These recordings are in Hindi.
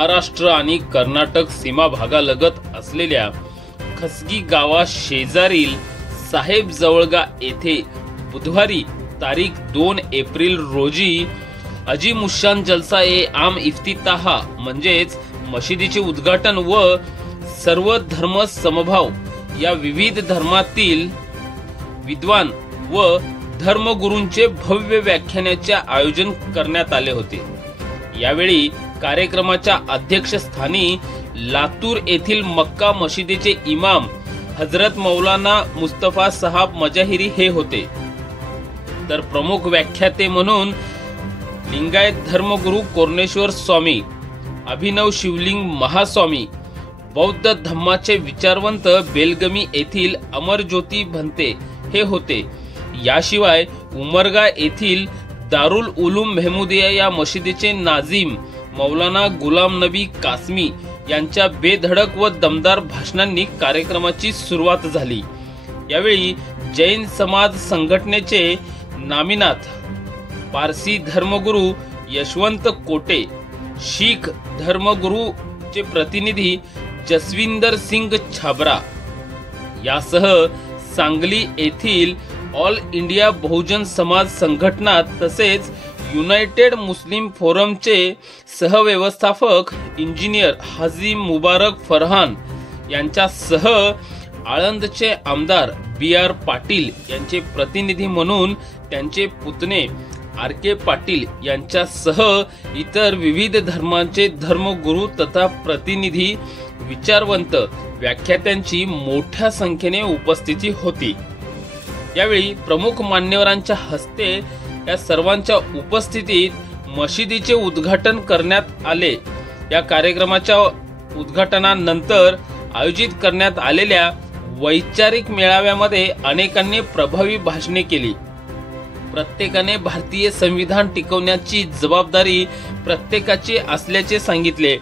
महाराष्ट्र आणि कर्नाटक सीमा भागालगत असलेल्या खसगी गावा शेजारील साहेब जवळगा येथे बुधवारी तारीख 2 एप्रिल रोजी अजीमुशान जलसा ए आम इफ्तिताह म्हणजेच मशिदीचे उद्घाटन व सर्व धर्म समभाव या विविध धर्मातील विद्वान व धर्मगुरूंचे भव्य व्याख्यानाचे आयोजन करण्यात आले होते। यावेळी कार्यक्रमाच्या अध्यक्षस्थानी लातूर येथील मक्का मशिदीचे इमाम हजरत मौलाना मुस्तफा साहब मजाहिरी हे होते, तर प्रमुख व्याख्याते म्हणून लिंगायत धर्मगुरू कोरणेश्वर स्वामी, अभिनव शिवलिंग महास्वामी, बौद्ध धम्माचे विचारवंत बेलगमी येथील अमरज्योती भंते हे होते। याशिवाय उमरगा येथील दारुल उलूम मेहमुदिया या मशिदीचे नाझीम मौलाना गुलाम नबी कासमी यांच्या बेधडक व दमदार भाषणांनी कार्यक्रमाची सुरुवात झाली। यावेळी जैन समाज संघटनेचे नामीनाथ पारसी धर्मगुरू यशवंत कोटे, शीख धर्मगुरूचे प्रतिनिधी जसविंदर सिंग छाबरा यासह सांगली येथील ऑल इंडिया बहुजन समाज संघटना तसेच युनायटेड मुस्लिम फोरमचे सहव्यवस्थापक इंजिनियर हाजी मुबारक फरहान यांच्यासह आळंदचे आमदार BR पाटील यांचे प्रतिनिधी म्हणून त्यांचे पुतणे RK पाटील यांच्यासह इतर विविध धर्मांचे धर्मगुरू तथा प्रतिनिधी, विचारवंत, व्याख्यात्यांची मोठ्या संख्येने उपस्थिती होती। यावेळी प्रमुख मान्यवरांच्या हस्ते या सर्वांच्या उपस्थितीत मशिदीचे उद्घाटन करण्यात आले। या कार्यक्रमाच्या उद्घाटनानंतर आयोजित करण्यात आलेल्या वैचारिक मेळाव्यामध्ये अनेकांनी प्रभावी भाषणे केली। प्रत्येकाने भारतीय संविधान टिकवण्याची जबाबदारी प्रत्येकाची असल्याचे सांगितले।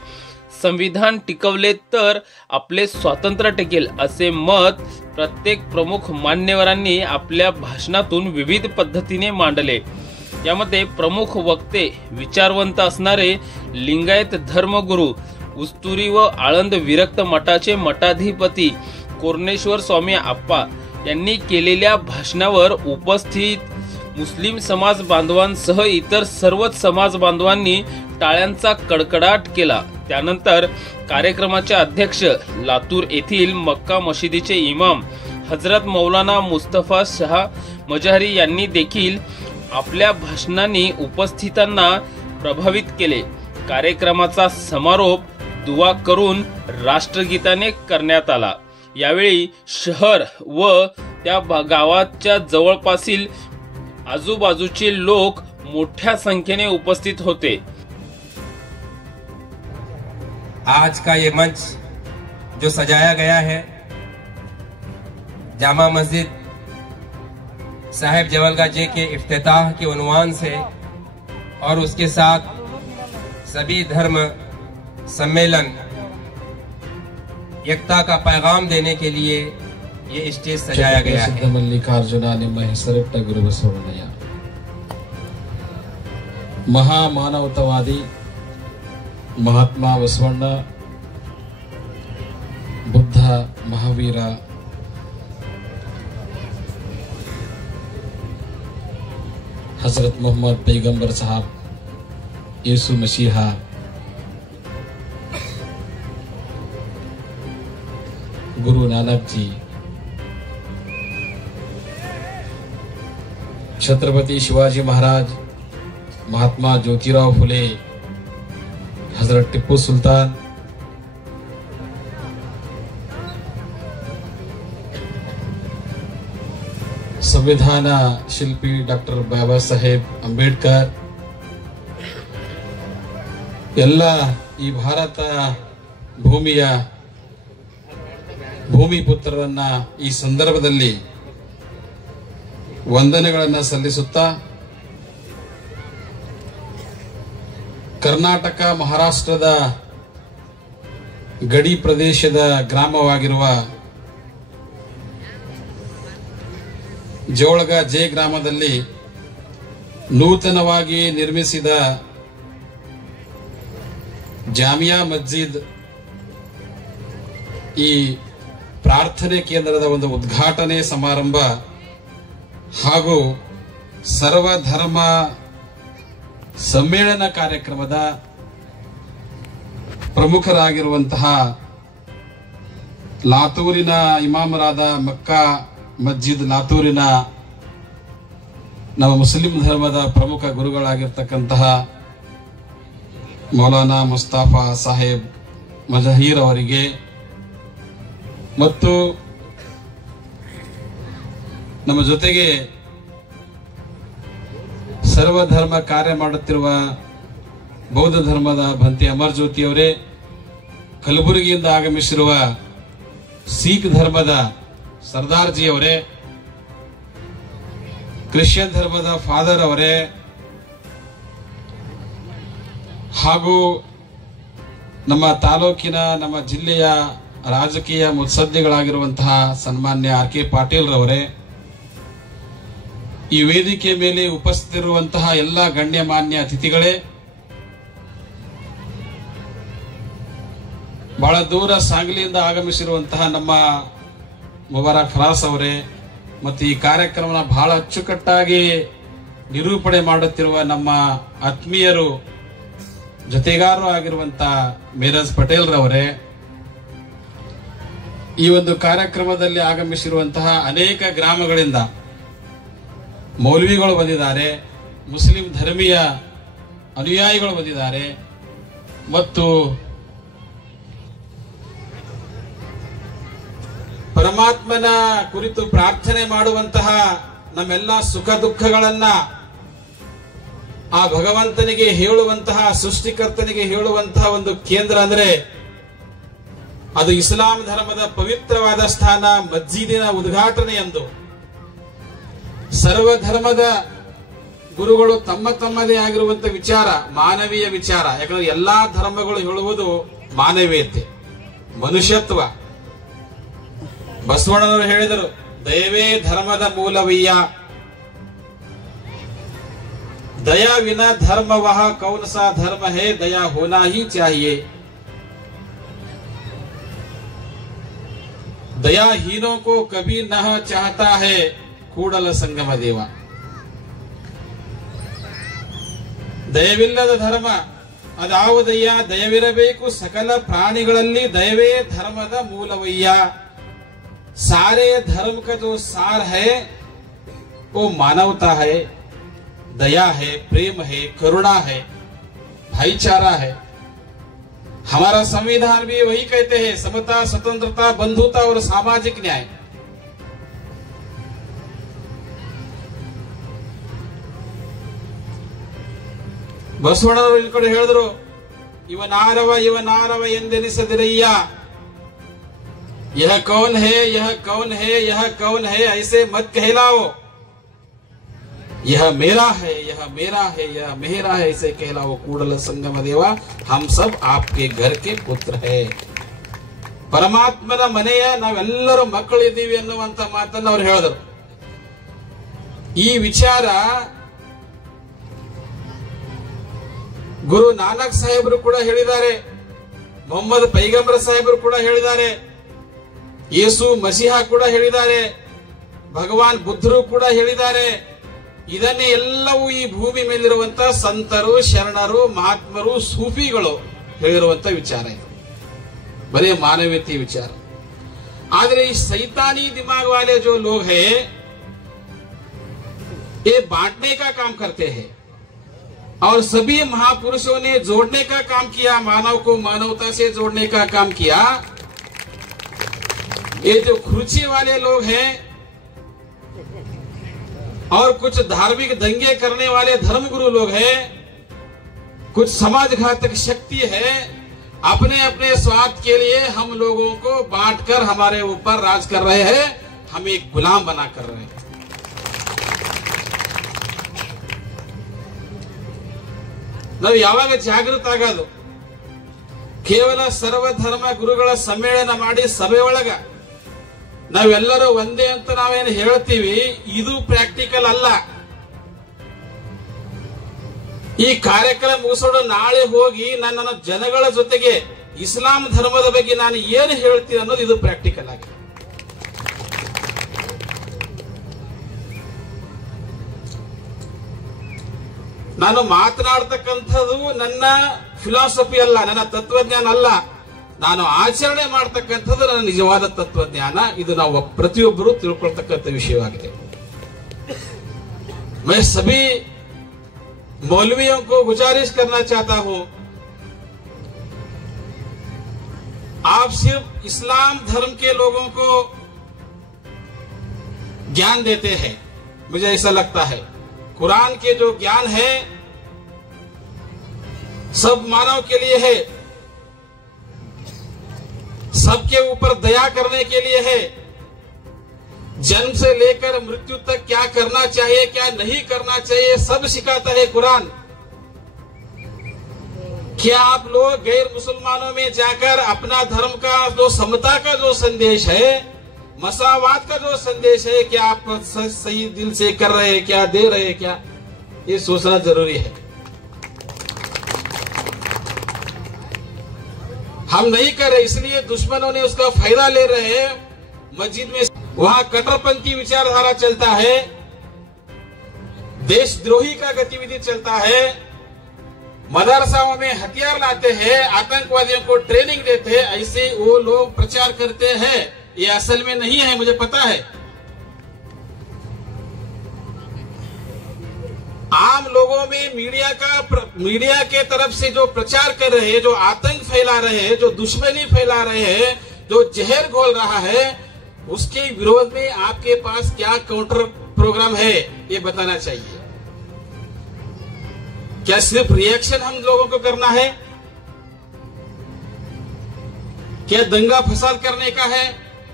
संविधान टिकवले तर आपले स्वातंत्र्य टिकेल असे मत प्रत्येक प्रमुख मान्यवरांनी आपल्या भाषणातून विविध पद्धतीने मांडले। यामध्ये प्रमुख वक्ते विचारवंत असणारे लिंगायत धर्मगुरू उस्तुरी व आळंद विरक्त मठाचे मठाधिपती कोरणेश्वर स्वामी आप्पा यांनी केलेल्या भाषणावर उपस्थित मुस्लिम समाज बांधवांसह इतर सर्वच समाज बांधवांनी टाळ्यांचा कडकडाट केला। त्यानंतर कार्यक्रमाचे अध्यक्ष लातूर येथील मक्का मशिदीचे इमाम हजरत मौलाना मुस्तफा शाह मजाहिरी यांनी देखील आपल्या भाषणांनी उपस्थितांना प्रभावित केले। कार्यक्रमाचा समारोप दुआ करून राष्ट्रगीताने करण्यात आला। यावेळी शहर व त्या गावाच्या जवळपासील आजूबाजूचे लोक मोठ्या संख्येने उपस्थित होते। आज का ये मंच जो सजाया गया है जामा मस्जिद साहेब जवलगा जी के इफ्तिताह के उन्वान से और उसके साथ सभी धर्म सम्मेलन एकता का पैगाम देने के लिए ये स्टेज सजाया गया है। मल्लिकार्जुना ನಿಮ್ಮ ಹೆಸರಿಟ್ಟ ಗುರು ಬಸವಣ್ಣಯ್ಯ महामानवतावादी महात्मा बसवಣ್ಣ, बुद्ध महावीर, हजरत मोहम्मद पैगंबर साहब, यीशु मसीहा, गुरु नानक जी, छत्रपति शिवाजी महाराज, महात्मा ज्योतिराव फुले, हजरत टिप्पू सुलतान, संविधान शिल्पी डॉक्टर बाबासाहेब अंबेडकर ಎಲ್ಲ ಈ ಭಾರತ ಭೂಮಿಯ ಭೂಮಿಪುತ್ರರನ್ನ ಈ ಸಂದರ್ಭದಲ್ಲಿ ವಂದನೆಗಳನ್ನು ಸಲ್ಲಿಸುತ್ತಾ ಕರ್ನಾಟಕ ಮಹಾರಾಷ್ಟ್ರದ ಗಡಿ ಪ್ರದೇಶದ ಗ್ರಾಮವಾಗಿರುವ ಜೋಳಗ ಜೆ ಗ್ರಾಮದಲ್ಲಿ ನೂತನವಾಗಿ ನಿರ್ಮಿಸಿದ ಜಾಮಿಯಾ ಮಸ್ಜಿದ್ ಈ ಪ್ರಾರ್ಥನೆ ಕೇಂದ್ರದ ಒಂದು ಉದ್ಘಾಟನೆ ಸಮಾರಂಭ ಹಾಗೂ ಸರ್ವಧರ್ಮ ಸಮ್ಮೇಳನ ಕಾರ್ಯಕ್ರಮದ ಪ್ರಮುಖರಾಗಿರುವಂತಹ ಲಾತೂರಿನ ಇಮಾಮರಾದ ಮಕ್ಕಾ ಮಸ್ಜಿದ್ ಲಾತೂರಿನ ನಮ್ಮ ಮುಸ್ಲಿಂ ಧರ್ಮದ ಪ್ರಮುಖ ಗುರುಗಳಾಗಿರ್ತಕ್ಕಂತಹ ಮೌಲಾನಾ ಮುಸ್ತಾಫಾ ಸಾಹೇಬ್ ಮಜಹೀರ್ ಅವರಿಗೆ ಮತ್ತು ನಮ್ಮ ಜೊತೆಗೆ ಸರ್ವಧರ್ಮ ಕಾರ್ಯ ಮಾಡುತ್ತಿರುವ ಬೌದ್ಧ ಧರ್ಮದ ಭಂತಿ ಅಮರ್ ಜ್ಯೋತಿ ಅವರೇ, ಕಲಬುರಗಿಯಿಂದ ಆಗಮಿಸಿರುವ ಸಿಖ್ ಧರ್ಮದ ಸರ್ದಾರ್ಜಿ ಅವರೇ, ಕ್ರಿಶ್ಚಿಯನ್ ಧರ್ಮದ ಫಾದರ್ ಅವರೇ ಹಾಗೂ ನಮ್ಮ ತಾಲೂಕಿನ ನಮ್ಮ ಜಿಲ್ಲೆಯ ರಾಜಕೀಯ ಮುತ್ಸದ್ದಿಗಳಾಗಿರುವಂತಹ ಸನ್ಮಾನ್ಯ ಆರ್ ಕೆ ಪಾಟೀಲ್ ರವರೇ, ಈ ವೇದಿಕೆ ಮೇಲೆ ಉಪಸ್ಥಿತಿರುವಂತಹ ಎಲ್ಲ ಗಣ್ಯಮಾನ್ಯ ಅತಿಥಿಗಳೇ, ಬಹಳ ದೂರ ಸಾಂಗ್ಲಿಯಿಂದ ಆಗಮಿಸಿರುವಂತಹ ನಮ್ಮ ಮುಬಾರಕ್ ಫರಾಸ್ ಅವರೇ ಮತ್ತು ಈ ಕಾರ್ಯಕ್ರಮನ ಬಹಳ ಅಚ್ಚುಕಟ್ಟಾಗಿ ನಿರೂಪಣೆ ಮಾಡುತ್ತಿರುವ ನಮ್ಮ ಆತ್ಮೀಯರು ಜೊತೆಗಾರರು ಆಗಿರುವಂತಹ ಮೇರಜ್ ಪಟೇಲ್ ರವರೇ, ಈ ಒಂದು ಕಾರ್ಯಕ್ರಮದಲ್ಲಿ ಆಗಮಿಸಿರುವಂತಹ ಅನೇಕ ಗ್ರಾಮಗಳಿಂದ ಮೌಲ್ವಿಗಳು ಬಂದಿದ್ದಾರೆ, ಮುಸ್ಲಿಂ ಧರ್ಮೀಯ ಅನುಯಾಯಿಗಳು ಬಂದಿದ್ದಾರೆ ಮತ್ತು ಪರಮಾತ್ಮನ ಕುರಿತು ಪ್ರಾರ್ಥನೆ ಮಾಡುವಂತಹ ನಮ್ಮೆಲ್ಲ ಸುಖ ದುಃಖಗಳನ್ನ ಆ ಭಗವಂತನಿಗೆ ಹೇಳುವಂತಹ, ಸೃಷ್ಟಿಕರ್ತನಿಗೆ ಹೇಳುವಂತಹ ಒಂದು ಕೇಂದ್ರ ಅಂದ್ರೆ ಅದು ಇಸ್ಲಾಂ ಧರ್ಮದ ಪವಿತ್ರವಾದ ಸ್ಥಾನ ಮಸ್ಜಿದಿನ ಉದ್ಘಾಟನೆ ಎಂದು ಸರ್ವಧರ್ಮದ ಗುರುಗಳು ತಮ್ಮ ತಮ್ಮದೇ ಆಗಿರುವಂತಹ ವಿಚಾರ ಮಾನವೀಯ ವಿಚಾರ. ಯಾಕಂದ್ರೆ ಎಲ್ಲಾ ಧರ್ಮಗಳು ಹೇಳುವುದು ಮಾನವೀಯತೆ, ಮನುಷ್ಯತ್ವ. ಬಸವಣ್ಣನವರು ಹೇಳಿದರು, ದಯವೇ ಧರ್ಮದ ಮೂಲವಯ್ಯ, दया विना धर्म वह कौन सा धर्म है, दया होना ही चाहिए. दयाहीनों को कभी न चाहता है ಕೂಡಲ ಸಂಗಮ ದೇವ. ದಯವಿಲ್ಲದ ಧರ್ಮ ಅದಾವುದಯ್ಯ, ದಯವಿರಬೇಕು ಸಕಲ ಪ್ರಾಣಿಗಳಲ್ಲಿ, ದಯವೇ ಧರ್ಮದ ಮೂಲವಯ್ಯ. सारे धर्म का जो सार है वो मानवता है, दया है, प्रेम है, करुणा है, भाईचारा है. हमारा संविधान भी वही कहते हैं, समता, स्वतंत्रता, बंधुता और सामाजिक न्याय. ಬಸವಣ್ಣವರು ಈ ಕಡೆ ಹೇಳಿದ್ರು, ಇವನಾರವ ಎಂದೆನಿಸದಿರಯ್ಯ. यह कौन है, यह कौन है, यह कौन है, ऐसे मत कहलाओ. यह मेरा है, यह मेरा है, यह मेरा है, ऐसे कहलाओ. ಕೂಡಲ ಸಂಗಮ ದೇವ, हम सब आपके घर के पुत्र है. ಪರಮಾತ್ಮನ ಮನೆಯ ನಾವೆಲ್ಲರೂ ಮಕ್ಕಳಿದ್ದೀವಿ ಅನ್ನುವಂತ ಮಾತನ್ನು ಅವರು ಹೇಳಿದರು. ಈ ವಿಚಾರ ಗುರು ನಾನಕ್ ಸಾಹೇಬರು ಕೂಡ ಹೇಳಿದ್ದಾರೆ, ಮೊಹಮ್ಮದ್ ಪೈಗಂಬರ್ ಸಾಹೇಬರು ಕೂಡ ಹೇಳಿದ್ದಾರೆ, ಯೇಸು ಮಸೀಹ ಕೂಡ ಹೇಳಿದ್ದಾರೆ, ಭಗವಾನ್ ಬುದ್ಧರು ಕೂಡ ಹೇಳಿದ್ದಾರೆ. ಇದನ್ನೇ ಎಲ್ಲವೂ ಈ ಭೂಮಿ ಮೇಲಿರುವಂತಹ ಸಂತರು, ಶರಣರು, ಮಹಾತ್ಮರು, ಸೂಫಿಗಳು ಹೇಳಿರುವಂತ ವಿಚಾರ ಇದು. ಬರೀ ಮಾನವೀಯತೆ ವಿಚಾರ. ಆದರೆ ಈ ಸೈತಾनी दिमाग वाले जो लोग हैं, ये बांटने का काम करते हैं और सभी महापुरुषों ने जोड़ने का काम किया, मानव को मानवता से जोड़ने का काम किया. ये जो खुर्ची वाले लोग हैं और कुछ धार्मिक दंगे करने वाले धर्मगुरु लोग हैं, कुछ समाज घातक शक्ति है, अपने अपने स्वार्थ के लिए हम लोगों को बांटकर हमारे ऊपर राज कर रहे हैं, हम एक गुलाम बना कर रहे हैं. ನಾವು ಯಾವಾಗ ಜಾಗೃತ ಆಗೋದು, ಕೇವಲ ಸರ್ವಧರ್ಮ ಗುರುಗಳ ಸಮ್ಮೇಳನ ಮಾಡಿ ಸಭೆಯೊಳಗ ನಾವೆಲ್ಲರೂ ಒಂದೇ ಅಂತ ನಾವೇನು ಹೇಳ್ತೀವಿ, ಇದು ಪ್ರಾಕ್ಟಿಕಲ್ ಅಲ್ಲ. ಈ ಕಾರ್ಯಕ್ರಮ ಮುಗಿಸೋಡು ನಾಳೆ ಹೋಗಿ ನನ್ನ ಜನಗಳ ಜೊತೆಗೆ ಇಸ್ಲಾಂ ಧರ್ಮದ ಬಗ್ಗೆ ನಾನು ಏನು ಹೇಳ್ತೀನಿ ಅನ್ನೋದು ಇದು ಪ್ರಾಕ್ಟಿಕಲ್ ಆಗಿದೆ. ನಾನು ಮಾತನಾಡ್ತಕ್ಕಂಥದ್ದು ನನ್ನ ಫಿಲಾಸಫಿ ಅಲ್ಲ, ನನ್ನ ತತ್ವಜ್ಞಾನ ಅಲ್ಲ. ನಾನು ಆಚರಣೆ ಮಾಡ್ತಕ್ಕಂಥದ್ದು ನನ್ನ ನಿಜವಾದ ತತ್ವಜ್ಞಾನ. ಇದು ನಾವು ಪ್ರತಿಯೊಬ್ಬರು ತಿಳ್ಕೊಳ್ತಕ್ಕಂಥ ವಿಷಯವಾಗಿದೆ. मैं सभी मौलवियों को गुजारिश करना चाहता हूं, आप सिर्फ इस्लाम धर्म के लोगों को ज्ञान देते हैं, मुझे ऐसा लगता है. कुरान के जो ज्ञान है सब मानव के लिए है, सबके ऊपर दया करने के लिए है. जन्म से लेकर मृत्यु तक क्या करना चाहिए क्या नहीं करना चाहिए सब सिखाता है कुरान. क्या आप लोग गैर मुसलमानों में जाकर अपना धर्म का जो समता का जो संदेश है, मसावात का जो संदेश है, क्या आप सही दिल से कर रहे हैं, क्या दे रहे हैं, क्या ये सोचना जरूरी है. हम नहीं कर रहे, इसलिए दुश्मनों ने उसका फायदा ले रहे हैं. मस्जिद में वहां कट्टरपंथी विचारधारा चलता है, देशद्रोही का गतिविधि चलता है, मदरसाओं में हथियार लाते हैं, आतंकवादियों को ट्रेनिंग देते हैं. ऐसे वो लोग प्रचार करते हैं, ये असल में नहीं है, मुझे पता है. आम लोगों में मीडिया के तरफ से जो प्रचार कर रहे हैं, जो आतंक फैला रहे हैं, जो दुश्मनी फैला रहे हैं, जो जहर घोल रहा है, उसके विरोध में आपके पास क्या काउंटर प्रोग्राम है ये बताना चाहिए. क्या सिर्फ रिएक्शन हम लोगों को करना है? क्या दंगा फसाद करने का है?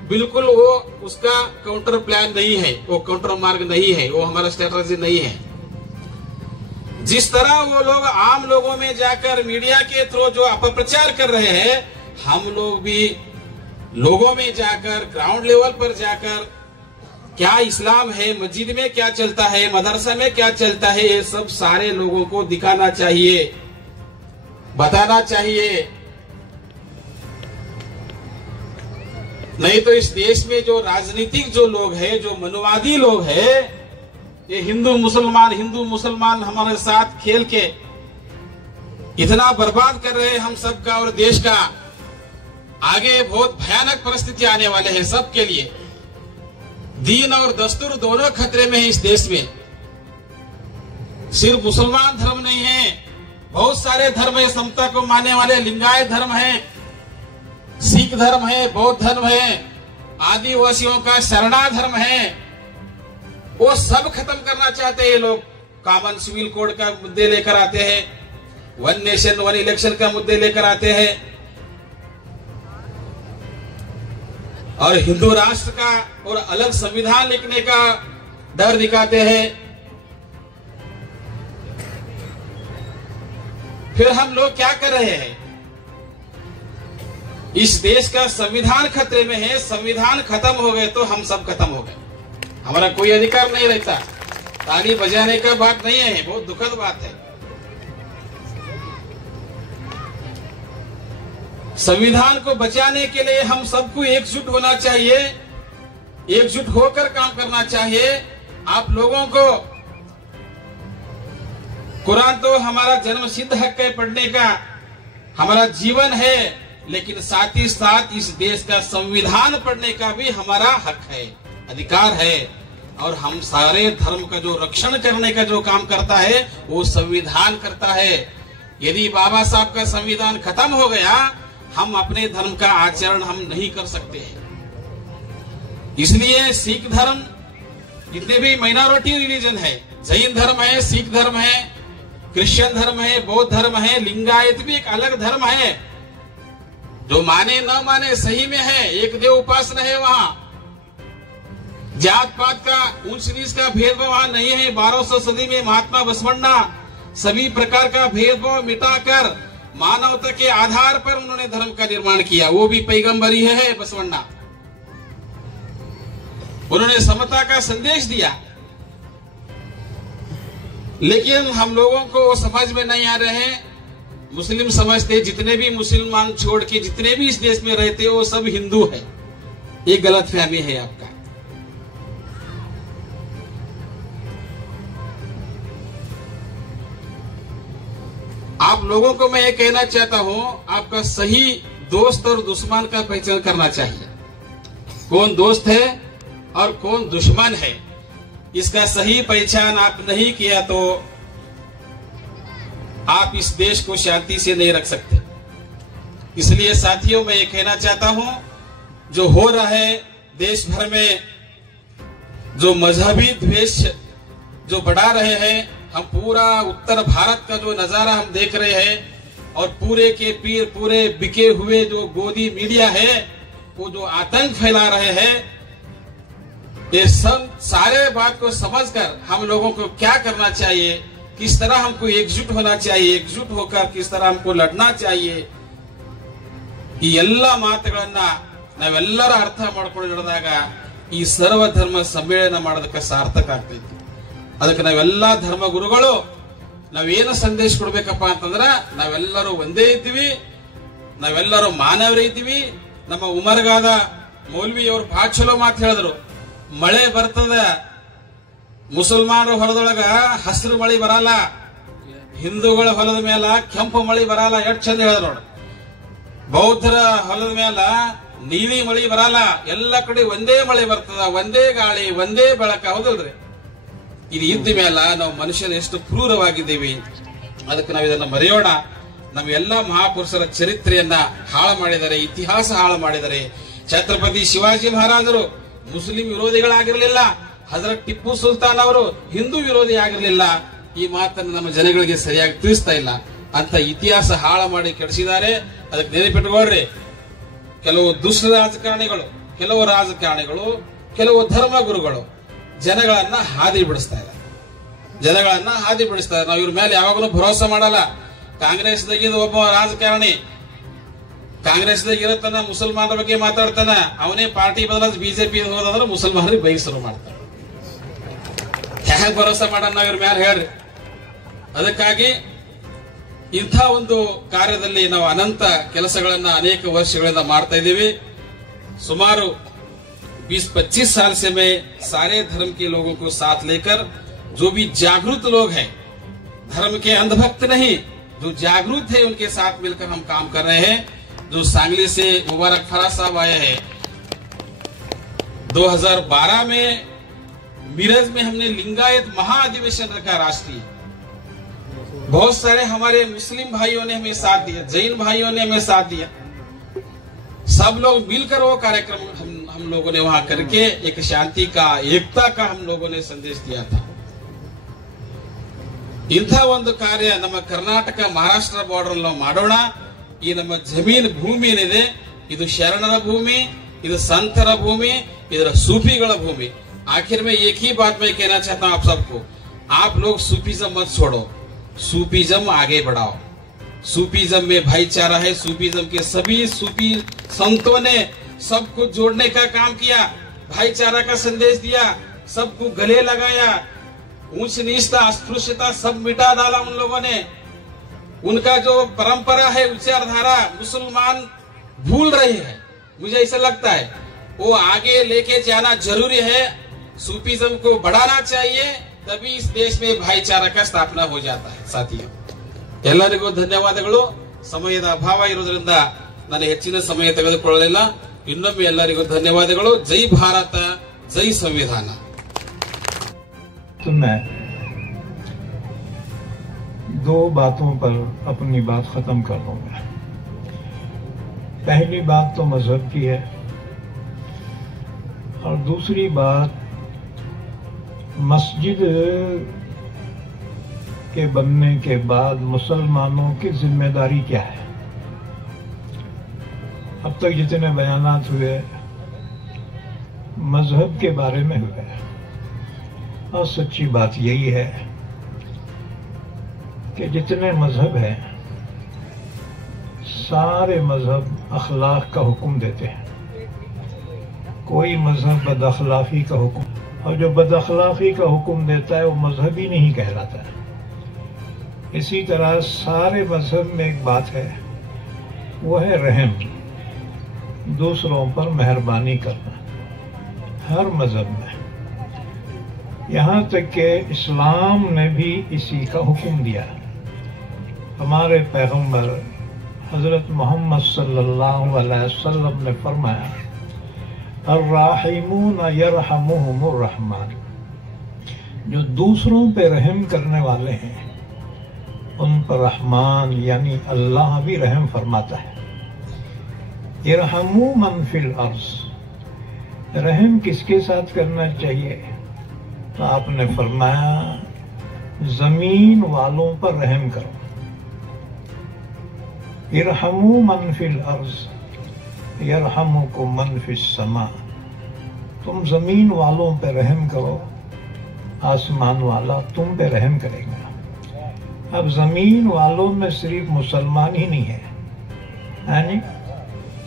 बिल्कुल वो उसका काउंटर प्लान नहीं है, वो काउंटर मार्ग नहीं है, वो हमारा स्ट्रेटजी नहीं है. जिस तरह वो लोग आम लोगों में जाकर मीडिया के थ्रू जो अपप्रचार कर रहे हैं, हम लोग भी लोगों में जाकर ग्राउंड लेवल पर जाकर क्या इस्लाम है, मस्जिद में क्या चलता है, मदरसा में क्या चलता है, ये सब सारे लोगों को दिखाना चाहिए, बताना चाहिए. नहीं तो इस देश में जो राजनीतिक जो लोग हैं, जो मनोवादी लोग हैं, ये हिंदू मुसलमान हमारे साथ खेल के इतना बर्बाद कर रहे हैं हम सबका और देश का. आगे बहुत भयानक परिस्थिति आने वाले हैं सबके लिए. दीन और दस्तूर दोनों खतरे में है इस देश में. सिर्फ मुसलमान धर्म नहीं है, बहुत सारे धर्म है समता को मानने वाले. लिंगायत धर्म है, सिख धर्म है, बौद्ध धर्म है, आदिवासियों का शरणा धर्म है. वो सब खत्म करना चाहते हैं लोग. कॉमन सिविल कोड का मुद्दे लेकर आते हैं, वन नेशन वन इलेक्शन का मुद्दे लेकर आते हैं, और हिंदू राष्ट्र का और अलग संविधान लिखने का डर दिखाते हैं. फिर हम लोग क्या कर रहे हैं? इस देश का संविधान खतरे में है. संविधान खत्म हो गए तो हम सब खत्म हो गए, हमारा कोई अधिकार नहीं रहता. ताली बजाने का बात नहीं है, बहुत दुखद बात है. संविधान को बचाने के लिए हम सबको एकजुट होना चाहिए, एकजुट होकर काम करना चाहिए. आप लोगों को कुरान तो हमारा जन्म सिद्ध हक है पढ़ने का, हमारा जीवन है, लेकिन साथ ही साथ इस देश का संविधान पढ़ने का भी हमारा हक है, अधिकार है. और हम सारे धर्म का जो रक्षण करने का जो काम करता है वो संविधान करता है. यदि बाबा साहब का संविधान खत्म हो गया, हम अपने धर्म का आचरण हम नहीं कर सकते हैं. इसलिए सिख धर्म, जितने भी माइनॉरिटी रिलीजन है, जैन धर्म है, सिख धर्म है, क्रिश्चियन धर्म है, बौद्ध धर्म है, लिंगायत भी एक अलग धर्म है. जो माने न माने सही में है, एक देव उपासना है. वहां जात पात का ऊंच नीच का भेदभाव वहां नहीं है. 1200 सदी में महात्मा बसवण्णा सभी प्रकार का भेदभाव मिटाकर मानवता के आधार पर उन्होंने धर्म का निर्माण किया. वो भी पैगंबर ही है बसवण्णा. उन्होंने समता का संदेश दिया. लेकिन हम लोगों को वो समझ में नहीं आ रहे हैं। मुस्लिम समझते जितने भी मुसलमान छोड़ के जितने भी इस देश में रहते हैं वो सब हिंदू है। ये गलत फहमी है आपका। आप लोगों को मैं ये कहना चाहता हूं, आपका सही दोस्त और दुश्मन का पहचान करना चाहिए। कौन दोस्त है और कौन दुश्मन है, इसका सही पहचान आप नहीं किया तो आप इस देश को शांति से नहीं रख सकते। इसलिए साथियों, मैं ये कहना चाहता हूं, जो हो रहा है देश भर में, जो मजहबी द्वेष जो बढ़ा रहे हैं, हम पूरा उत्तर भारत का जो नजारा हम देख रहे हैं, और पूरे के पीर पूरे बिके हुए जो गोदी मीडिया है, वो जो आतंक फैला रहे हैं, ये सब सारे बात को समझकर हम लोगों को क्या करना चाहिए, किस तरह हमको एकजुट होना चाहिए, एकजुट होकर किस तरह हमको लड़ना चाहिए, ಈ ಎಲ್ಲ ಮಾತುಗಳನ್ನ ನಾವೆಲ್ಲರ ಅರ್ಥ ಮಾಡ್ಕೊಂಡು ನಡೆದಾಗ ಈ ಸರ್ವಧರ್ಮ ಸಮ್ಮೇಳನ ಮಾಡೋದಕ್ಕೆ ಸಾರ್ಥಕ ಆಗ್ತೈತಿ. ಅದಕ್ಕೆ ನಾವೆಲ್ಲ ಧರ್ಮ ಗುರುಗಳು ನಾವೇನು ಸಂದೇಶ ಕೊಡ್ಬೇಕಪ್ಪ ಅಂತಂದ್ರ, ನಾವೆಲ್ಲರೂ ಒಂದೇ ಇದ್ದೀವಿ, ನಾವೆಲ್ಲರೂ ಮಾನವರೇ ಇದ್ದೀವಿ. ನಮ್ಮ ಉಮರ್ಗಾದ ಮೌಲ್ವಿಯವರು ಬಹಳ ಚಲೋ ಮಾತು ಹೇಳಿದ್ರು, ಮಳೆ ಬರ್ತದ, ಮುಸಲ್ಮಾನರ ಹೊಲದೊಳಗ ಹಸಿರು ಮಳಿ ಬರಲ್ಲ, ಹಿಂದೂಗಳ ಹೊಲದ ಮೇಲೆ ಕೆಂಪು ಮಳಿ ಬರಲ್ಲ. ಎಷ್ಟು ಚಂದ ಹೇಳಿದ್ರು ನೋಡ್ರಿ. ಬೌದ್ಧರ ಹೊಲದ ಮೇಲ ನೀಲಿ ಮಳಿ ಬರಲ್ಲ, ಎಲ್ಲ ಕಡೆ ಒಂದೇ ಮಳೆ ಬರ್ತದ, ಒಂದೇ ಗಾಳಿ, ಒಂದೇ ಬೆಳಕ. ಹೌದಲ್ರಿ? ಇದು ಇದ್ದ ಮೇಲ ನಾವು ಮನುಷ್ಯರು ಎಷ್ಟು ಕ್ರೂರವಾಗಿದ್ದೀವಿ. ಅದಕ್ಕೆ ನಾವು ಇದನ್ನ ಮರೆಯೋಣ. ನಾವೆಲ್ಲ ಮಹಾಪುರುಷರ ಚರಿತ್ರೆಯನ್ನ ಹಾಳು ಮಾಡಿದರೆ, ಇತಿಹಾಸ ಹಾಳು ಮಾಡಿದರೆ. ಛತ್ರಪತಿ ಶಿವಾಜಿ ಮಹಾರಾಜರು ಮುಸ್ಲಿಂ ವಿರೋಧಿಗಳಾಗಿರಲಿಲ್ಲ, ಹಜರತ್ ಟಿಪ್ಪು ಸುಲ್ತಾನ್ ಅವರು ಹಿಂದೂ ವಿರೋಧಿ ಆಗಿರಲಿಲ್ಲ. ಈ ಮಾತನ್ನು ನಮ್ಮ ಜನಗಳಿಗೆ ಸರಿಯಾಗಿ ತಿಳಿಸ್ತಾ ಇಲ್ಲ. ಅಂತ ಇತಿಹಾಸ ಹಾಳು ಮಾಡಿ ಕೆಡಿಸಿದ್ದಾರೆ. ಅದಕ್ಕೆ ನೆನಪಿಟ್ಕೊಳ್ರಿ, ಕೆಲವು ದುಷ್ಟ ರಾಜಕಾರಣಿಗಳು, ಕೆಲವು ಧರ್ಮ ಗುರುಗಳು ಜನಗಳನ್ನ ಹಾದಿ ಬಿಡಿಸ್ತಾ ಇದ್ದಾರೆ. ನಾವು ಇವ್ರ ಮೇಲೆ ಯಾವಾಗಲೂ ಭರೋಸೆ ಮಾಡಲ್ಲ. ಕಾಂಗ್ರೆಸ್ದಾಗಿದ್ದು ಒಬ್ಬ ರಾಜಕಾರಣಿ ಕಾಂಗ್ರೆಸ್ದಾಗ ಇರತ್ತಾನ, ಮುಸಲ್ಮಾನರ ಬಗ್ಗೆ ಮಾತಾಡ್ತಾನ, ಅವನೇ ಪಾರ್ಟಿ ಬದಲಾದ ಬಿಜೆಪಿ ಹೋದಂದ್ರೆ ಮುಸಲ್ಮಾನರಿಗೆ ಬೈಕ್ ಶುರು ಮಾಡ್ತಾನೆ. ಹ್ಯಾಂಗ ಭರೋಸೆ ಮಾಡೋಣ ನಾವು ಇವ್ರ ಮೇಲೆ ಹೇಳ್ರಿ. ಅದಕ್ಕಾಗಿ ಇಂಥ ಒಂದು ಕಾರ್ಯದಲ್ಲಿ ನಾವು ಅನಂತ ಕೆಲಸಗಳನ್ನ ಅನೇಕ ವರ್ಷಗಳಿಂದ ಮಾಡ್ತಾ ಇದ್ದೀವಿ. सुमारू 20-25 साल से मैं सारे धर्म के लोगों को साथ लेकर, जो भी जागरूक लोग हैं, धर्म के अंधभक्त नहीं, जो जागरूक है उनके साथ मिलकर हम काम कर रहे हैं. जो सांगली से मुबारक फराज साहब आए हैं, 2012 में मिरज में हमने लिंगायत महाअधिवेशन रखा राष्ट्रीय. बहुत सारे हमारे मुस्लिम भाइयों ने हमें साथ दिया, जैन भाइयों ने हमें साथ दिया. सब लोग मिलकर वो कार्यक्रम हम लोगों ने वहां करके एक शांति का, एकता का हम लोगों ने संदेश दिया था. ಇಂಥ ಒಂದು ಕಾರ್ಯ ನಮ್ಮ ಕರ್ನಾಟಕ ಮಹಾರಾಷ್ಟ್ರ ಬಾರ್ಡರ್ ನಾವು ಮಾಡೋಣ. ಈ ನಮ್ಮ ಜಮೀನ್ ಭೂಮಿ ಏನಿದೆ, ಇದು ಶರಣರ ಭೂಮಿ, ಇದು ಸಂತರ ಭೂಮಿ, ಇದರ सूफीಗಳ भूमि. आखिर में एक ही बात मैं कहना चाहता हूं आप सबको, आप लोग सूफीज्म मत छोड़ो, सूफीज्म आगे बढ़ाओ. सूफीज्म में भाईचारा है. सूफीज्म के सभी सूफी संतों ने सबको जोड़ने का काम किया, भाईचारा का संदेश दिया, सबको गले लगाया. ऊंच नीचता, अस्पृश्यता सब मिटा डाला उन लोगों ने. उनका जो परंपरा है, विचारधारा मुसलमान भूल रहे हैं. मुझे ऐसा लगता है वो आगे लेके जाना जरूरी है. सूफीज्म को बढ़ाना चाहिए, तभी इस देश में भाईचारा का स्थापना हो जाता है. साथियों, ಎಲ್ಲರಿಗೂ ಧನ್ಯವಾದಗಳು. ಸಮಯದ ಅಭಾವ ಇರೋದ್ರಿಂದ ನಾನು ಹೆಚ್ಚಿನ ಸಮಯ ತೆಗೆದುಕೊಳ್ಳಲಿಲ್ಲ. ಇನ್ನೊಮ್ಮೆ ಎಲ್ಲರಿಗೂ ಧನ್ಯವಾದಗಳು. ಜೈ ಭಾರತ, ಜೈ ಸಂವಿಧಾನ. तो मैं दो बातों पर अपनी बात खत्म कर दूंगा. पहली बात तो मजहब की है, और दूसरी बात मस्जिद के बनने के बाद मुसलमानों की जिम्मेदारी क्या है. अब तक जितने बयानात हुए मजहब के बारे में हुए, और सच्ची बात यही है कि जितने मजहब हैं, सारे मजहब अखलाक का हुक्म देते हैं. कोई मजहब बदअखलाकी का हुक्म, और जो बदअखलाकी का हुक्म देता है वो मजहब ही नहीं कहलाता है. इसी तरह सारे मजहब में एक बात है, वो है रहम, दूसरों पर मेहरबानी करना, हर मजहब में। यहाँ तक कि इस्लाम ने भी इसी का हुक्म दिया। हमारे पैगंबर हजरत मोहम्मद सल्लल्लाहु अलैहि वसल्लम ने फरमाया, अर्राहिमून यरहमुहुमुर रहमान, जो दूसरों पे रहम करने वाले हैं उन पर रहमान यानी अल्लाह भी रहम फरमाता है। इरहमू मन फिल अर्ज़, रहम किसके साथ करना चाहिए? तो आपने फरमाया जमीन वालों पर रहम करो। इरहमू मन फिल अर्ज़ यरहमुकुम मन फिस समा, तुम जमीन वालों पर रहम करो, आसमान वाला तुम पे रहम करेगा। अब जमीन वालों में सिर्फ मुसलमान ही नहीं है, यानी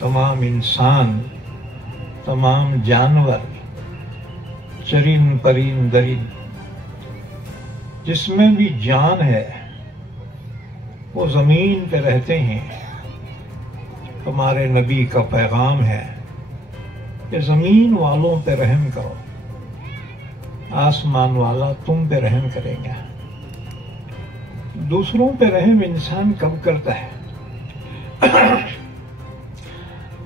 तमाम इंसान, तमाम जानवर, चरिंद परिंद दरिंद, जिसमें भी जान है वो जमीन पे रहते हैं। हमारे नबी का पैगाम है कि जमीन वालों पे रहम करो, आसमान वाला तुम पे रहम करेगा। दूसरों पे रहम इंसान कब करता है?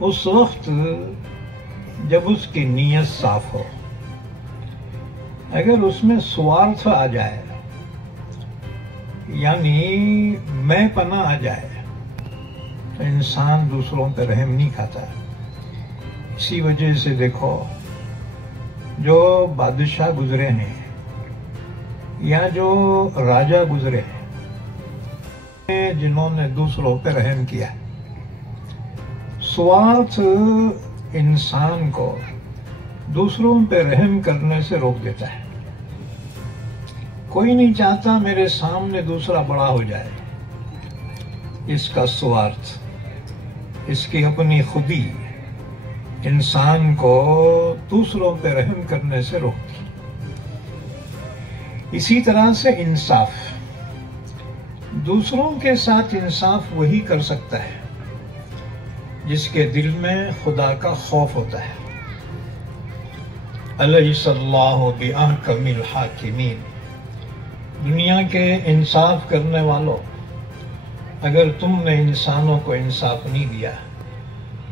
उस वक्त जब उसकी नीयत साफ हो। अगर उसमें स्वार्थ आ जाए यानी मैं पना आ जाए तो इंसान दूसरों पे रहम नहीं खाता। इसी वजह से देखो, जो बादशाह गुजरे हैं या जो राजा गुजरे हैं जिन्होंने दूसरों पे रहम किया, स्वार्थ इंसान को दूसरों पे रहम करने से रोक देता है। कोई नहीं चाहता मेरे सामने दूसरा बड़ा हो जाए। इसका स्वार्थ, इसकी अपनी खुदी इंसान को दूसरों पे रहम करने से रोकती। इसी तरह से इंसाफ, दूसरों के साथ इंसाफ वही कर सकता है जिसके दिल में खुदा का खौफ होता है। अलैहिस्सल्लाहु बिअहकमिल हाकिमीन, दुनिया के इंसाफ करने वालों, अगर तुमने इंसानों को इंसाफ नहीं दिया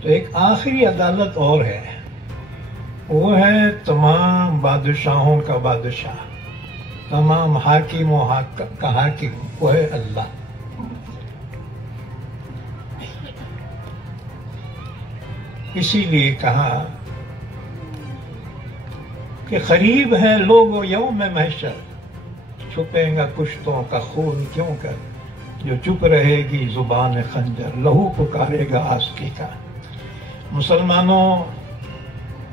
तो एक आखिरी अदालत और है, वो है तमाम बादशाहों का बादशाह, तमाम हाकिमों का हाकिम, वो है अल्लाह। इसीलिए कहा कि करीब है लोगों यौम महशर, छुपेगा कुश्तों का खून क्यों कर, जो चुप रहेगी जुबान खंजर, लहू पुकारेगा आस्की का। मुसलमानों,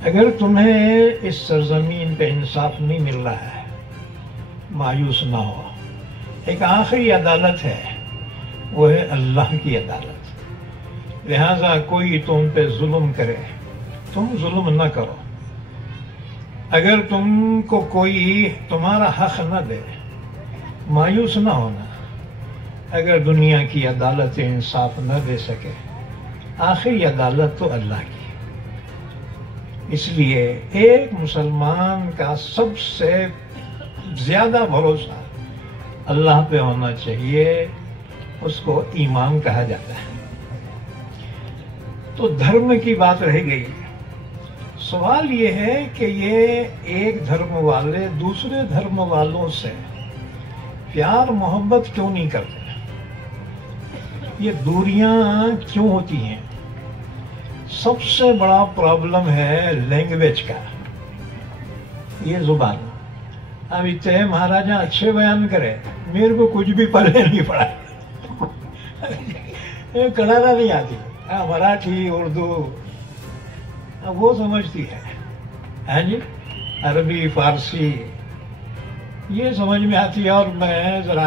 अगर तुम्हें इस सरजमीन पे इंसाफ नहीं मिल रहा है, मायूस ना हो। एक आखिरी अदालत है, वो है अल्लाह की अदालत। लिहाजा कोई तुम पे जुल्म करे, तुम जुल्म न करो। अगर तुमको कोई तुम्हारा हक न दे, मायूस न होना। अगर दुनिया की अदालत इंसाफ न दे सके, आखिरी अदालत तो अल्लाह की। इसलिए एक मुसलमान का सबसे ज्यादा भरोसा अल्लाह पे होना चाहिए, उसको ईमान कहा जाता है। तो धर्म की बात रह गई। सवाल ये है कि ये एक धर्म वाले दूसरे धर्म वालों से प्यार मोहब्बत क्यों नहीं करते? ये दूरियां क्यों होती हैं? सबसे बड़ा प्रॉब्लम है लैंग्वेज का, ये जुबान। अब इतने महाराजा अच्छे बयान करे, मेरे को कुछ भी पढ़ने नहीं पड़ा, कन्नड़ा नहीं आती, मराठी उर्दू वो समझती है जी, अरबी फारसी ये समझ में आती है। और मैं जरा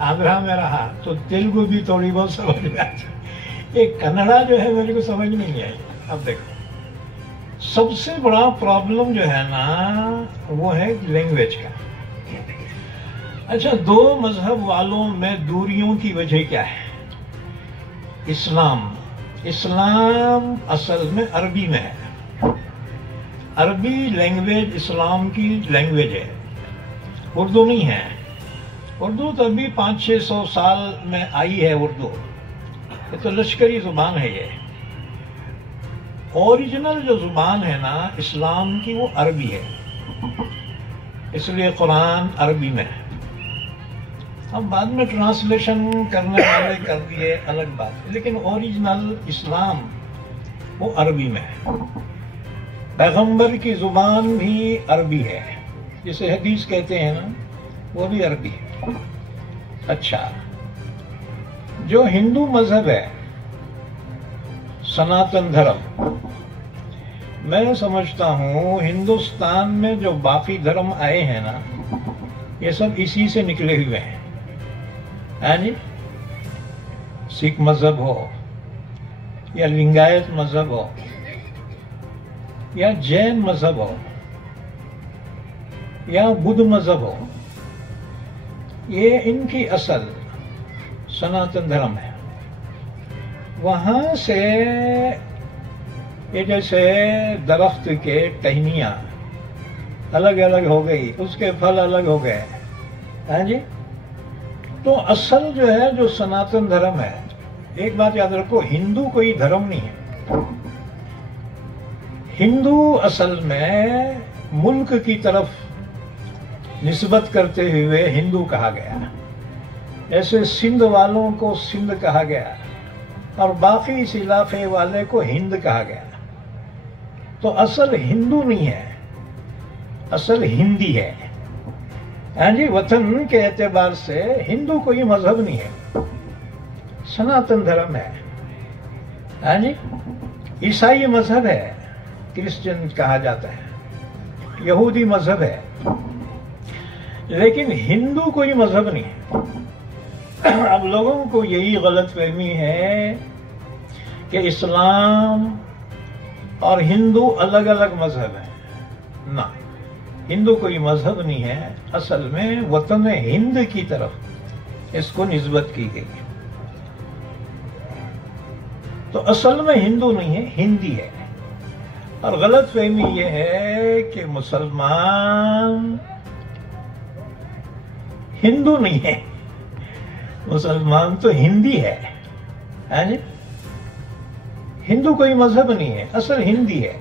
आंध्रा में रहा तो तेलुगु भी थोड़ी बहुत समझ में आती। एक कन्नड़ा जो है मेरे को समझ में नहीं आई। अब देखो, सबसे बड़ा प्रॉब्लम जो है ना, वो है लैंग्वेज का। अच्छा, दो मजहब वालों में दूरियों की वजह क्या है? इस्लाम असल में अरबी में है। अरबी लैंग्वेज इस्लाम की लैंग्वेज है, उर्दू नहीं है। उर्दू तो अभी 500-600 साल में आई है। उर्दू ये तो लश्करी जुबान है। ये ओरिजिनल जो जुबान है ना इस्लाम की, वो अरबी है, इसलिए कुरान अरबी में है। अब बाद में ट्रांसलेशन करने वाले कर दिए, अलग बात है, लेकिन ओरिजिनल इस्लाम वो अरबी में है। पैगंबर की जुबान भी अरबी है, जिसे हदीस कहते हैं ना, वो भी अरबी है। अच्छा, जो हिंदू मजहब है, सनातन धर्म, मैं समझता हूं हिंदुस्तान में जो बाकी धर्म आए हैं ना, ये सब इसी से निकले हुए हैं। जी, सिख मजहब हो या लिंगायत मजहब हो या जैन मजहब हो या बुद्ध मजहब हो, ये इनकी असल सनातन धर्म है। वहां से ये जैसे दरख्त के टहनियां अलग अलग हो गई, उसके फल अलग हो गए, हैं जी। तो असल जो है, जो सनातन धर्म है, एक बात याद रखो, हिंदू कोई धर्म नहीं है। हिंदू असल में मुल्क की तरफ निस्बत करते हुए हिंदू कहा गया। ऐसे सिंध वालों को सिंध कहा गया और बाकी इस इलाके वाले को हिंद कहा गया। तो असल हिंदू नहीं है, असल हिंदी है। हाँ जी, वतन के एतबार से हिंदू कोई मजहब नहीं है, सनातन धर्म है। हाँ जी, ईसाई मजहब है, क्रिश्चियन कहा जाता है, यहूदी मजहब है, लेकिन हिंदू कोई मजहब नहीं है। अब लोगों को यही गलतफहमी है कि इस्लाम और हिंदू अलग अलग मजहब है। ना, हिंदू कोई मजहब नहीं है, असल में वतन हिंद की तरफ इसको निस्बत की गई है। तो असल में हिंदू नहीं है, हिंदी है। और गलतफहमी यह है कि मुसलमान हिंदू नहीं है, मुसलमान तो हिंदी है। हैं जी, हिंदू कोई मजहब नहीं है, असल हिंदी है।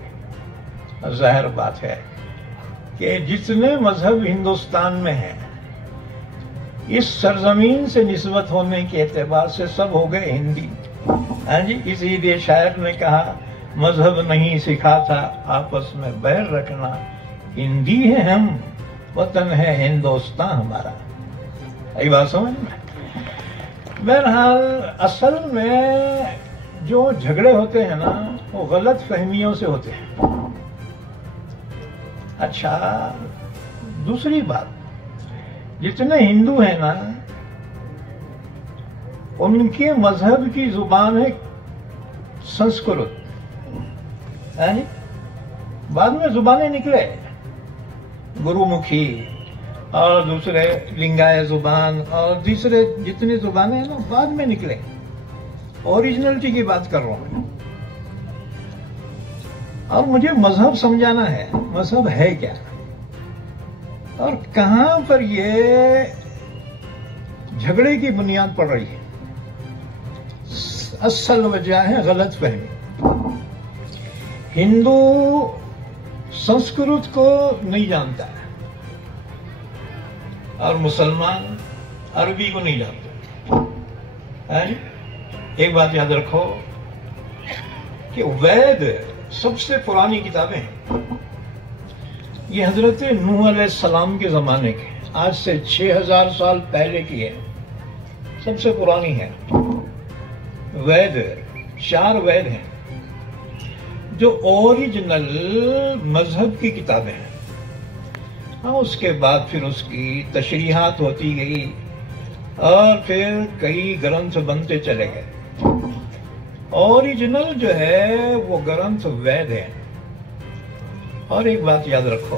और जाहिर बात है कि जितने मजहब हिंदुस्तान में हैं, इस सरजमीन से निस्बत होने के एतबार से सब हो गए हिंदी। हाँ जी, इसीलिए शायर ने कहा, मजहब नहीं सिखाता आपस में बैर रखना, हिंदी है हम, वतन है हिंदुस्तान हमारा। यही बात समझ में। बहरहाल असल में जो झगड़े होते हैं ना, वो गलत फहमियों से होते हैं। अच्छा, दूसरी बात, जितने हिंदू हैं ना, उनके मजहब की जुबान है संस्कृत। है नी? बाद में जुबानें निकले, गुरुमुखी और दूसरे लिंगायत जुबान और दूसरे जितनी जुबानें हैं ना, बाद में निकले। ओरिजिनलिटी की बात कर रहा हूं मैं। और मुझे मजहब समझाना है, मजहब है क्या और कहां पर ये झगड़े की बुनियाद पड़ रही है। असल वजह है गलत फहमी। हिंदू संस्कृत को नहीं जानता है और मुसलमान अरबी को नहीं जानते हैं। एक बात याद रखो कि वेद सबसे पुरानी किताबें हैं। ये हजरत नूह अलैहिस्सलाम के जमाने के, आज से 6000 साल पहले की है, सबसे पुरानी है। वेद 4 वेद हैं जो ओरिजिनल मजहब की किताबें हैं। हाँ, उसके बाद फिर उसकी तशरीहात होती गई और फिर कई ग्रंथ बनते चले गए। ओरिजिनल जो है वो ग्रंथ वेद है। और एक बात याद रखो,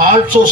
800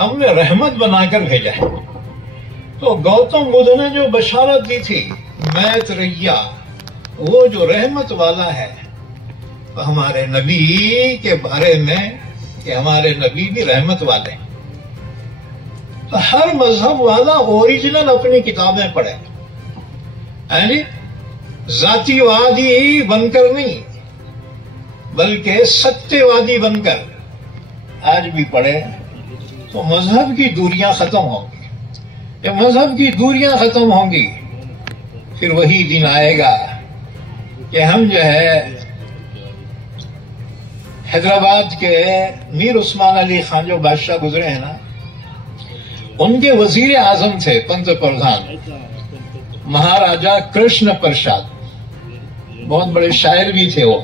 हमने रहमत बनाकर भेजा है। तो गौतम बुद्ध ने जो बशारत दी थी मैत्रेयी, वो जो रहमत वाला है, तो हमारे नबी के बारे में कि हमारे नबी भी रहमत वाले हैं। तो हर मजहब वाला ओरिजिनल अपनी किताबें पढ़े, यानी जातिवादी बनकर नहीं बल्कि सत्यवादी बनकर आज भी पढ़े, तो मजहब की दूरियां खत्म होंगी। जब मजहब की दूरियां खत्म होंगी फिर वही दिन आएगा कि हम जो है हैदराबाद के मीर उस्मान अली खान जो बादशाह गुजरे हैं ना, उनके वजीर आजम थे पंत प्रधान महाराजा कृष्ण प्रसाद, बहुत बड़े शायर भी थे वो,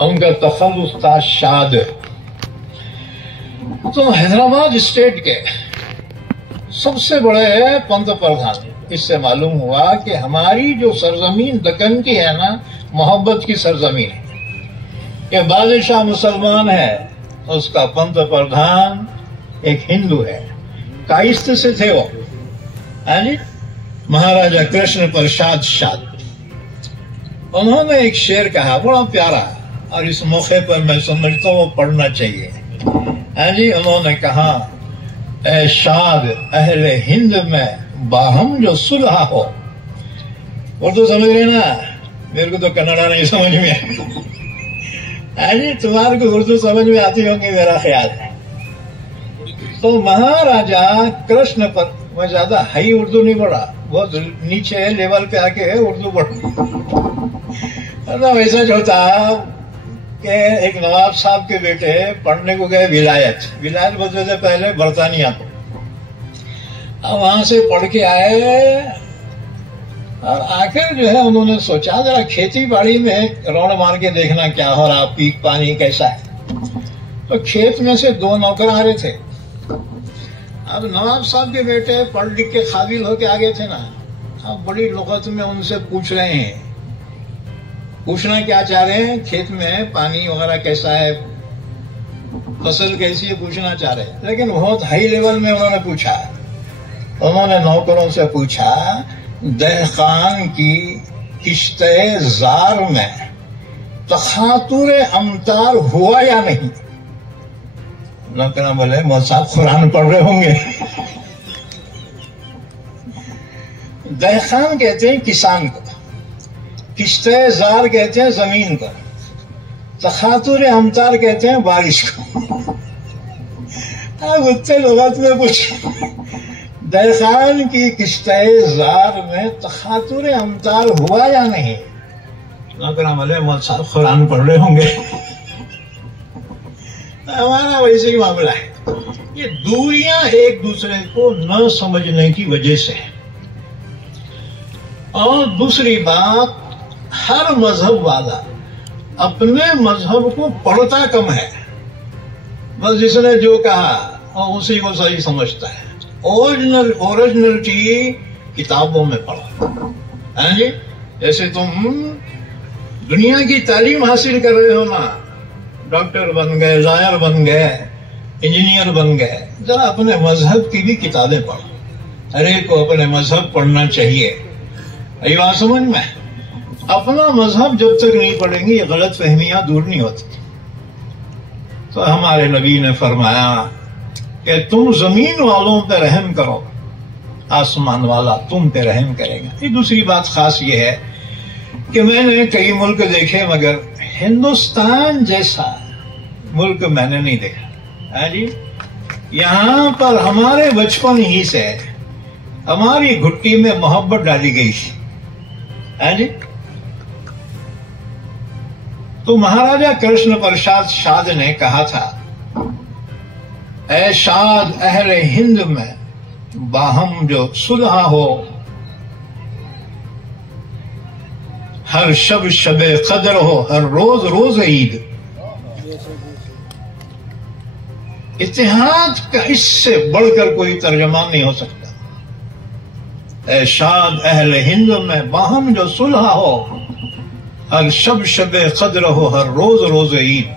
उनका तखल्लुस था शाद। तो हैदराबाद स्टेट के सबसे बड़े पंत प्रधान, इससे मालूम हुआ कि हमारी जो सरजमीन दक्कन की है ना, मोहब्बत की सरजमीन है। ये बादशाह मुसलमान है, उसका पंत प्रधान एक हिंदू है, काइस्त से थे वो, जी महाराजा कृष्ण प्रसाद शाद। उन्होंने एक शेर कहा बड़ा प्यारा, और इस मौके पर मैं समझता हूँ वो पढ़ना चाहिए। जी उन्होंने कहा, ए शाद अहले हिंद में बाहम जो सुलह हो। उर्दू समझ रहे ना, मेरे को तो कन्नड़ा नहीं समझ में जी, तुम्हारे को उर्दू समझ में आती होंगी मेरा ख्याल है। तो महाराजा कृष्ण पर, मैं ज्यादा हाई उर्दू नहीं पढ़ा, बहुत नीचे लेवल पे आके है उर्दू पढ़ा। वैसा जो था कि एक नवाब साहब के बेटे पढ़ने को गए विलायत बोलते थे पहले बरतानिया को। अब वहां से पढ़ के आए और आकर जो है उन्होंने सोचा जरा खेती बाड़ी में रौड़ मार के देखना क्या हो रहा, पीक पानी कैसा है। तो खेत में से दो नौकर आ रहे थे। अब नवाब साहब के बेटे पढ़ लिख के काबिल होके आ गए थे ना, अब बड़ी लुगत में उनसे पूछ रहे हैं। पूछना क्या चाह रहे हैं, खेत में पानी वगैरह कैसा है, फसल कैसी है, पूछना चाह रहे हैं। लेकिन बहुत हाई लेवल में उन्होंने पूछा। उन्होंने नौकरों से पूछा, दहकान की किश्ते जार में तखातुर अमतार हुआ या नहीं? नौकरा बोले, मौलवी साहब कुरान पढ़ रहे होंगे। दहकान कहते हैं किसान को, किश्ते जार कहते हैं जमीन को, तखातुर अमतार कहते हैं बारिश को। अब उत्ते लोगों में पूछो, दहकान की किश्ते जार में तखातुर अमतार हुआ या नहीं? नौकरा बोले, मौलवी साहब कुरान पढ़ रहे होंगे। हमारा वैसे ही मामला है। ये दूरियां एक दूसरे को न समझने की वजह से। और दूसरी बात, हर मजहब वाला अपने मजहब को पढ़ता कम है, बस जिसने जो कहा और उसी को सही समझता है। ओरिजिनलिटी किताबों में पढ़ो, है जी। जैसे तुम दुनिया की तालीम हासिल कर रहे हो ना, डॉक्टर बन गए, लॉयर बन गए, इंजीनियर बन गए, जरा अपने मजहब की भी किताबें पढ़ो। हर एक को अपने मजहब पढ़ना चाहिए। यही बात समझ में? अपना मजहब जब तक नहीं पढ़ेंगे ये गलत फहमियां दूर नहीं होती। तो हमारे नबी ने फरमाया कि तुम जमीन वालों पे रहम करो, आसमान वाला तुम पे रहम करेगा। ये दूसरी बात खास ये है कि मैंने कई मुल्क देखे मगर हिंदुस्तान जैसा मुल्क मैंने नहीं देखा, है जी। यहां पर हमारे बचपन ही से हमारी घुट्टी में मोहब्बत डाली गई, है जी। तो महाराजा कृष्ण प्रसाद शाद ने कहा था, ऐ शाद अहले हिंद में बाहम जो सुलह हो, हर शब शबे कदर हो, हर रोज रोज ईद। इत्तेहाद का इससे बढ़कर कोई तर्जमा नहीं हो सकता। ऐ शाद अहले हिंद में बाहम जो सुलह हो, हर शब शबे कदर हो, हर रोज रोज ईद।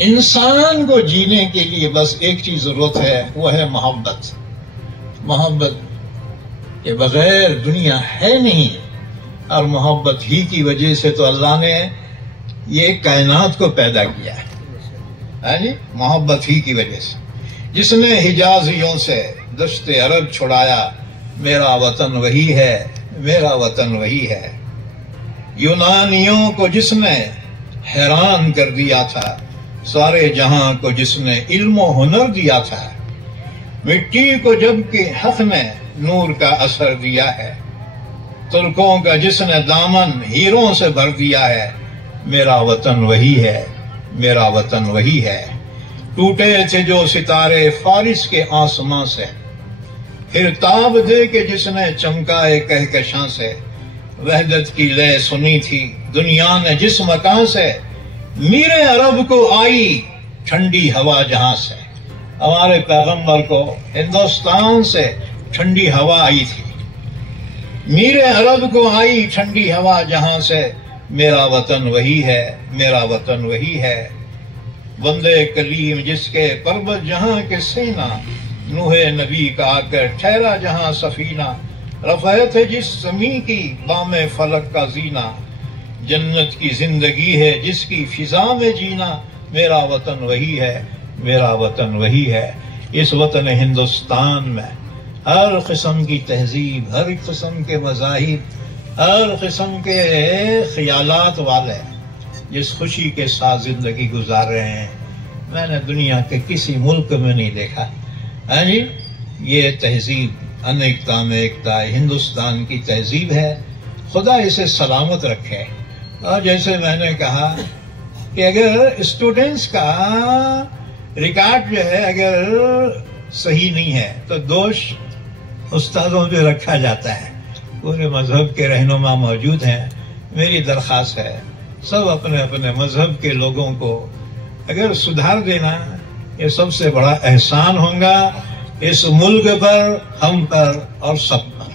इंसान को जीने के लिए बस एक चीज जरूरत है, वो है मोहब्बत। मोहब्बत के बगैर दुनिया है नहीं, और मोहब्बत ही की वजह से तो अल्लाह ने ये कायनात को पैदा किया है जी, मोहब्बत ही की वजह से। जिसने हिजाजियों से दश्ते अरब छुड़ाया, मेरा वतन वही है, मेरा वतन वही है। यूनानियों को जिसने हैरान कर दिया था, सारे जहां को जिसने इल्म हुनर दिया था, मिट्टी को जबकि हक ने नूर का असर दिया है, तुर्कों का जिसने दामन हीरों से भर दिया है, मेरा वतन वही है, मेरा वतन वही है। टूटे थे जो सितारे फारिस के आसमां से, फिर ताब दे के जिसने चमकाए कहकशां से, वहदत की लय सुनी थी दुनिया ने जिस मकान से, मीरे अरब को आई ठंडी हवा जहां से। हमारे पैगंबर को हिंदुस्तान से ठंडी हवा आई थी, मीरे अरब को आई ठंडी हवा जहां से, मेरा वतन वही है, मेरा वतन वही है। वंदे कलीम जिसके पर्वत जहां के सेना, नूहे नबी का आकर ठहरा जहां सफीना, रफ़ायत है जिस ज़मी की बामे फलक का जीना, जन्नत की जिंदगी है जिसकी फिजा में जीना, मेरा वतन वही है, मेरा वतन वही है। इस वतन हिंदुस्तान में हर किस्म की तहजीब, हर किस्म के मज़ाहिब, हर किस्म के ख्यालात वाले जिस खुशी के साथ जिंदगी गुजार रहे हैं, मैंने दुनिया के किसी मुल्क में नहीं देखा है जी। ये तहजीब अनेकता में एकता हिंदुस्तान की तहजीब है, खुदा इसे सलामत रखे। और जैसे मैंने कहा कि अगर स्टूडेंट्स का रिकॉर्ड जो है अगर सही नहीं है तो दोष उस्तादों पे रखा जाता है। पूरे मजहब के रहनुमा मौजूद हैं। मेरी दरख्वास्त है सब अपने अपने मजहब के लोगों को अगर सुधार देना, ये सबसे बड़ा एहसान होगा इस मुल्क पर, हम पर और सब पर।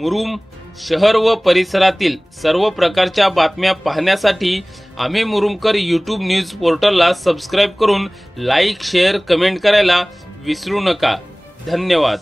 मुरुम शहर व परिसरातील सर्व प्रकारच्या बातम्या पाहण्यासाठी आम्ही मुरुमकर यूट्यूब न्यूज पोर्टलला सबस्क्राईब करून लाईक, शेअर, कमेंट करायला विसरू नका। धन्यवाद।